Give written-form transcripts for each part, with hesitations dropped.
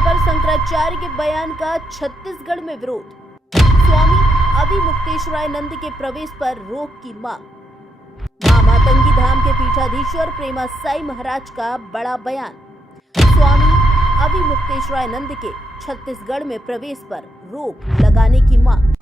भगदड़ पर शंकराचार्य के बयान का छत्तीसगढ़ में विरोध। स्वामी अभिमुक्तेश्वरानंद के प्रवेश पर रोक की मांग। मां मातंगी धाम के पीठाधीश्वर प्रेमासाई महाराज का बड़ा बयान। स्वामी अभिमुक्तेश्वरानंद के छत्तीसगढ़ में प्रवेश पर रोक लगाने की मांग।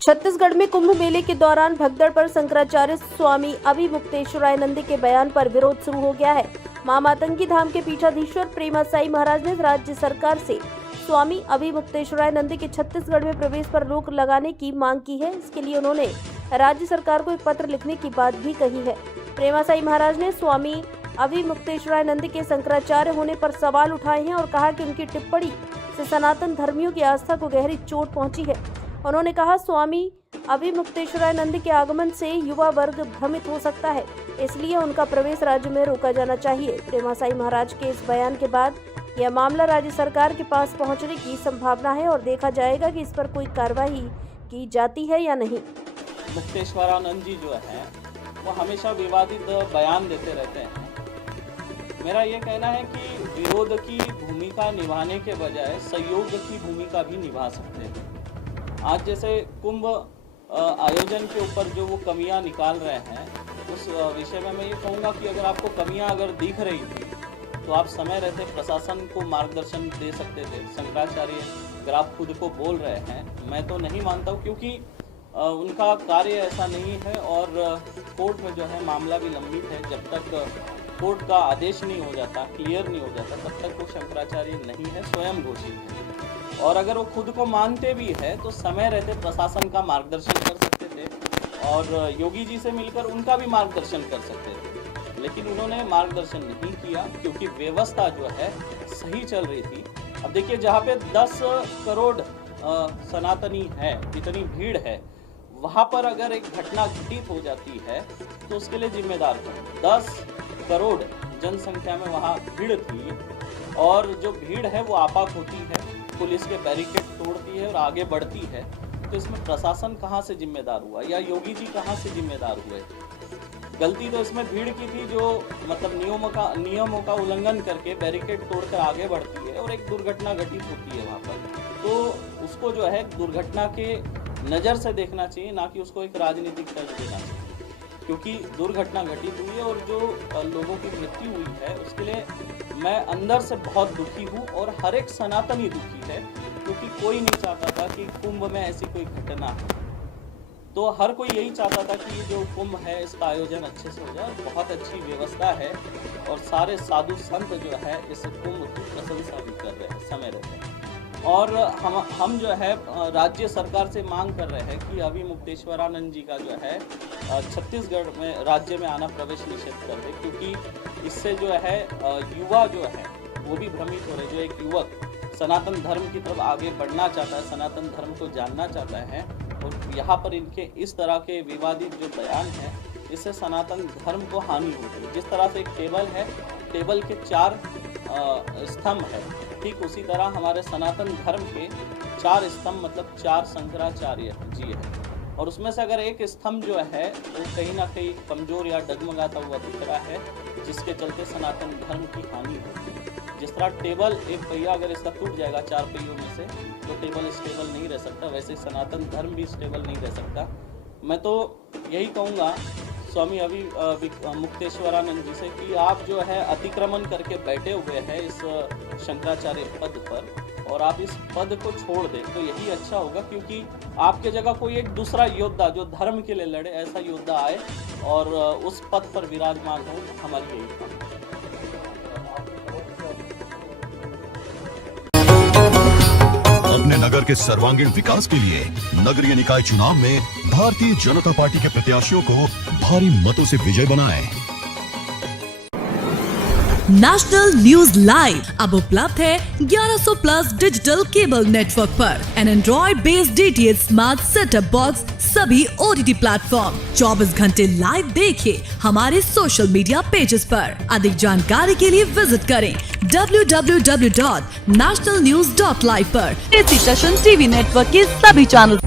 छत्तीसगढ़ में कुंभ मेले के दौरान भगदड़ पर शंकराचार्य स्वामी अभिमुक्तेश्वरानंद के बयान पर विरोध शुरू हो गया है। मां मातंगी धाम के पीठाधीश्वर प्रेमासाई महाराज ने राज्य सरकार से स्वामी अभिमुक्तेश्वरानंद के छत्तीसगढ़ में प्रवेश पर रोक लगाने की मांग की है। इसके लिए उन्होंने राज्य सरकार को एक पत्र लिखने की बात भी कही है। प्रेमासाई महाराज ने स्वामी अभिमुक्तेश्वरानंद के शंकराचार्य होने पर सवाल उठाए हैं और कहा कि उनकी टिप्पणी से सनातन धर्मियों की आस्था को गहरी चोट पहुंची है। उन्होंने कहा, स्वामी अभिमुक्तेश्वरानंद के आगमन से युवा वर्ग भ्रमित हो सकता है, इसलिए उनका प्रवेश राज्य में रोका जाना चाहिए। प्रेमासाई महाराज के इस बयान के बाद यह मामला राज्य सरकार के पास पहुंचने की संभावना है और देखा जाएगा कि इस पर कोई कार्रवाई की जाती है या नहीं। मुक्तेश्वरानंद जी जो है वो हमेशा विवादित बयान देते रहते हैं। मेरा ये कहना है कि विरोध की भूमिका निभाने के बजाय सहयोग की भूमिका भी निभा सकते हैं। आज जैसे कुंभ आयोजन के ऊपर जो वो कमियां निकाल रहे हैं, उस विषय में मैं ये कहूँगा कि अगर आपको कमियां अगर दिख रही थी तो आप समय रहते प्रशासन को मार्गदर्शन दे सकते थे। शंकराचार्य अगर आप खुद को बोल रहे हैं, मैं तो नहीं मानता हूँ, क्योंकि उनका कार्य ऐसा नहीं है और कोर्ट में जो है मामला भी लंबित है। जब तक कोर्ट का आदेश नहीं हो जाता, क्लियर नहीं हो जाता, तब तक वो शंकराचार्य नहीं है, स्वयं घोषित है। और अगर वो खुद को मानते भी है तो समय रहते प्रशासन का मार्गदर्शन कर सकते थे और योगी जी से मिलकर उनका भी मार्गदर्शन कर सकते थे, लेकिन उन्होंने मार्गदर्शन नहीं किया क्योंकि व्यवस्था जो है सही चल रही थी। अब देखिए, जहाँ पे 10 करोड़ सनातनी है, इतनी भीड़ है, वहाँ पर अगर एक घटना घटित हो जाती है तो उसके लिए जिम्मेदार कौन? 10 करोड़ जनसंख्या में वहाँ भीड़ थी और जो भीड़ है वो आपाक होती है, पुलिस के बैरिकेड तोड़ती है और आगे बढ़ती है, तो इसमें प्रशासन कहाँ से जिम्मेदार हुआ या योगी जी कहाँ से जिम्मेदार हुए? गलती तो इसमें भीड़ की थी जो मतलब नियमों का उल्लंघन करके बैरिकेड तोड़कर आगे बढ़ती है और एक दुर्घटना घटित होती है वहाँ पर। तो उसको जो है दुर्घटना के नज़र से देखना चाहिए, ना कि उसको एक राजनीतिक तर्ज देना चाहिए, क्योंकि दुर्घटना घटित हुई है और जो लोगों की मृत्यु हुई है उसके लिए मैं अंदर से बहुत दुखी हूँ और हर एक सनातनी दुखी है, क्योंकि कोई नहीं चाहता था कि कुंभ में ऐसी कोई घटना हो। तो हर कोई यही चाहता था कि ये जो कुंभ है इसका आयोजन अच्छे से हो जाए। बहुत अच्छी व्यवस्था है और सारे साधु संत जो है इस कुंभ की प्रशंसा भी कर रहे हैं, समय रहते हैं। और हम जो है राज्य सरकार से मांग कर रहे हैं कि अभिमुक्तेश्वरानंद जी का जो है छत्तीसगढ़ में राज्य में आना प्रवेश निषेध कर दे, क्योंकि इससे जो है युवा जो है वो भी भ्रमित हो रहे। जो एक युवक सनातन धर्म की तरफ आगे बढ़ना चाहता है, सनातन धर्म को जानना चाहता है, और यहाँ पर इनके इस तरह के विवादित जो बयान है, इससे सनातन धर्म को हानि होती है। जिस तरह से एक टेबल है, टेबल के 4 स्तंभ है, ठीक उसी तरह हमारे सनातन धर्म के 4 स्तंभ मतलब 4 शंकराचार्य जी है, और उसमें से अगर एक स्तंभ जो है वो कहीं ना कहीं कमजोर या डगमगाता हुआ दिख रहा है, जिसके चलते सनातन धर्म की हानि होती है। जिस तरह टेबल एक पहिया अगर इसका टूट जाएगा 4 पहियों में से, तो टेबल स्टेबल नहीं रह सकता, वैसे सनातन धर्म भी स्टेबल नहीं रह सकता। मैं तो यही कहूँगा स्वामी अभिमुक्तेश्वरानंद जी से कि आप जो है अतिक्रमण करके बैठे हुए हैं इस शंकराचार्य पद पर, और आप इस पद को छोड़ दें तो यही अच्छा होगा, क्योंकि आपके जगह कोई एक दूसरा योद्धा जो धर्म के लिए लड़े, ऐसा योद्धा आए और उस पद पर विराजमान हो। हमारी यही काम है। अपने नगर के सर्वांगीण विकास के लिए नगरीय निकाय चुनाव में भारतीय जनता पार्टी के प्रत्याशियों को भारी मतों से विजय बनाएं। नेशनल न्यूज लाइव अब उपलब्ध है 1100 प्लस डिजिटल केबल नेटवर्क पर an Android based DTH smart setup box सभी OTT प्लेटफॉर्म 24 घंटे लाइव देखिए हमारे सोशल मीडिया पेजेस पर। अधिक जानकारी के लिए विजिट करें www.nationalnews.live पर। इसी सेशन टीवी नेटवर्क के सभी चैनल